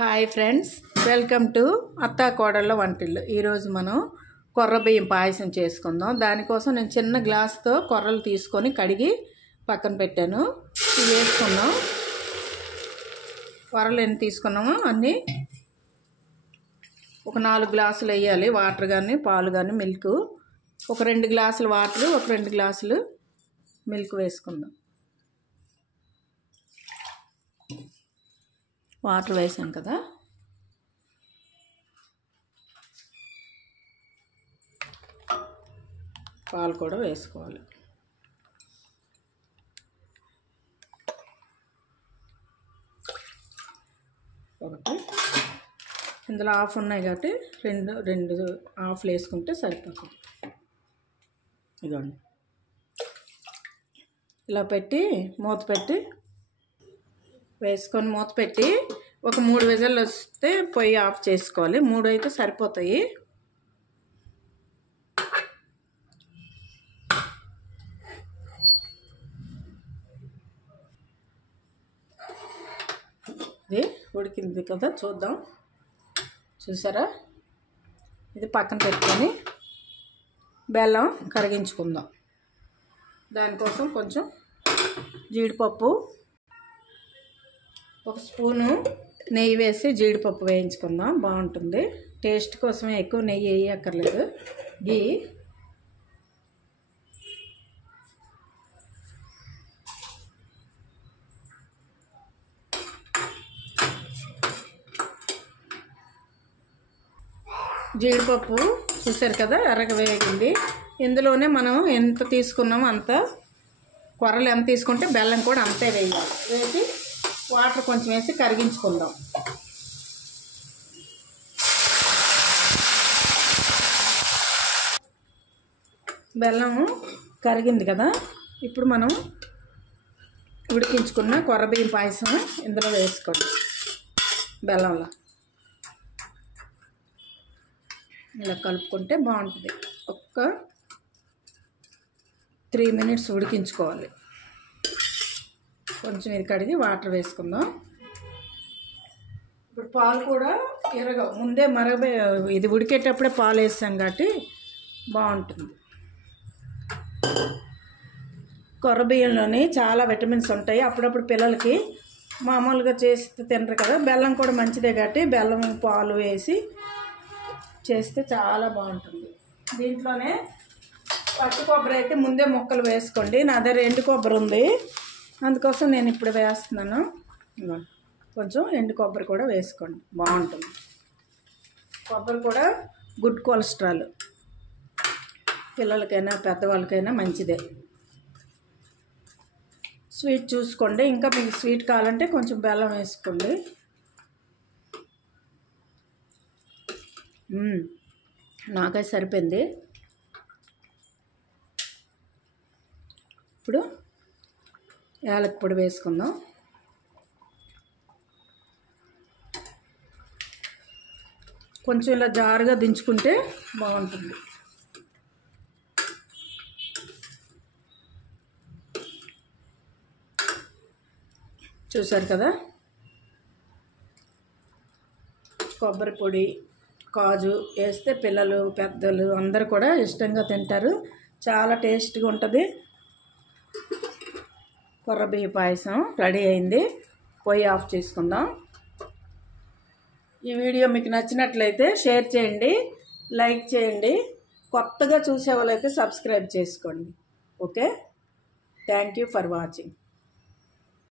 Hi friends, welcome to అత్తా కోడళ్ళ వంటిల్లు. ఈరోజు మనం కొర్ర బియ్యం పాయసం చేసుకుందాం. దానికోసం నేను చిన్న గ్లాస్తో కొర్రలు తీసుకొని కడిగి పక్కన పెట్టాను. ఇవి వేసుకుందాం. కొర్రలు ఎన్ని తీసుకున్నామో అన్నీ ఒక 4 గ్లాసులు వేయాలి. వాటర్ కానీ పాలు కానీ మిల్క్. ఒక 2 గ్లాసులు వాటర్, ఒక 2 గ్లాసులు మిల్క్ వేసుకుందాం. వాటర్ వేసాం కదా, పాలు కూడా వేసుకోవాలి. ఒకటి ఇందులో హాఫ్ ఉన్నాయి కాబట్టి రెండు హాఫ్లు వేసుకుంటే సరిపోతుంది. ఇదిగోండి, ఇలా పెట్టి మూత పెట్టి వేసుకొని మూత పెట్టి ఒక 3 విజిల్లు వస్తే పొయ్యి ఆఫ్ చేసుకోవాలి. 3 అయితే సరిపోతాయి. ఇది ఉడికింది కదా, చూద్దాం. చూసారా? ఇది పక్కన పెట్టుకొని బెల్లం కరిగించుకుందాం. దానికోసం కొంచెం జీడిపప్పు, 1 స్పూను నెయ్యి వేసి జీడిపప్పు వేయించుకుందాం. బాగుంటుంది. టేస్ట్ కోసమే, ఎక్కువ నెయ్యి వేయక్కర్లేదు. గీ జీడిపప్పు చూసారు కదా, ఎర్రగా వేగింది. ఇందులోనే మనం ఎంత తీసుకున్నామో అంత, కొర్రలు ఎంత తీసుకుంటే బెల్లం కూడా అంతే వేయాలి. వేసి వాటర్ కొంచెం వేసి కరిగించుకుందాం. బెల్లము కరిగింది కదా, ఇప్పుడు మనం ఉడికించుకున్న కొర్ర బియ్యం పాయసం ఇందులో వేసుకోండి. బెల్లంలో ఇలా కలుపుకుంటే బాగుంటుంది. ఒక్క 3 మినిట్స్ ఉడికించుకోవాలి. కొంచెం ఇది కడిగి వాటర్ వేసుకుందాం. ఇప్పుడు పాలు కూడా ముందే ఇది ఉడికేటప్పుడే పాలు వేస్తాం కాబట్టి బాగుంటుంది. కొర్ర బియ్యంలోని చాలా విటమిన్స్ ఉంటాయి. అప్పుడప్పుడు పిల్లలకి మామూలుగా చేస్తే తినరు కదా, బెల్లం కూడా మంచిదే కాబట్టి బెల్లం పాలు వేసి చేస్తే చాలా బాగుంటుంది. దీంట్లోనే పచ్చి కొబ్బరి అయితే ముందే ముక్కలు వేసుకోండి. నా దగ్గర ఎండు కొబ్బరి ఉంది, అందుకోసం నేను ఇప్పుడు వేస్తున్నాను. కొంచెం ఎండు కొబ్బరి కూడా వేసుకోండి, బాగుంటుంది. కొబ్బరి కూడా గుడ్ కొలెస్ట్రాల్, పిల్లలకైనా పెద్దవాళ్ళకైనా మంచిదే. స్వీట్ చూసుకోండి, ఇంకా మీకు స్వీట్ కావాలంటే కొంచెం బెల్లం వేసుకోండి. నాకైతే సరిపోయింది. ఇప్పుడు యాలక్ పొడి వేసుకుందాం. కొంచెం ఇలా జారుగా దించుకుంటే బాగుంటుంది. చూసారు కదా, కొబ్బరి పొడి, కాజు వేస్తే పిల్లలు పెద్దలు అందరూ కూడా ఇష్టంగా తింటారు. చాలా టేస్ట్గా ఉంటుంది. కొర్ర బియ్య పాయసం రెడీ అయింది. పొయ్యి ఆఫ్ చేసుకుందాం. ఈ వీడియో మీకు నచ్చినట్లయితే షేర్ చేయండి, లైక్ చేయండి. కొత్తగా చూసే వాళ్ళైతే సబ్స్క్రైబ్ చేసుకోండి. Okay, thank you for watching.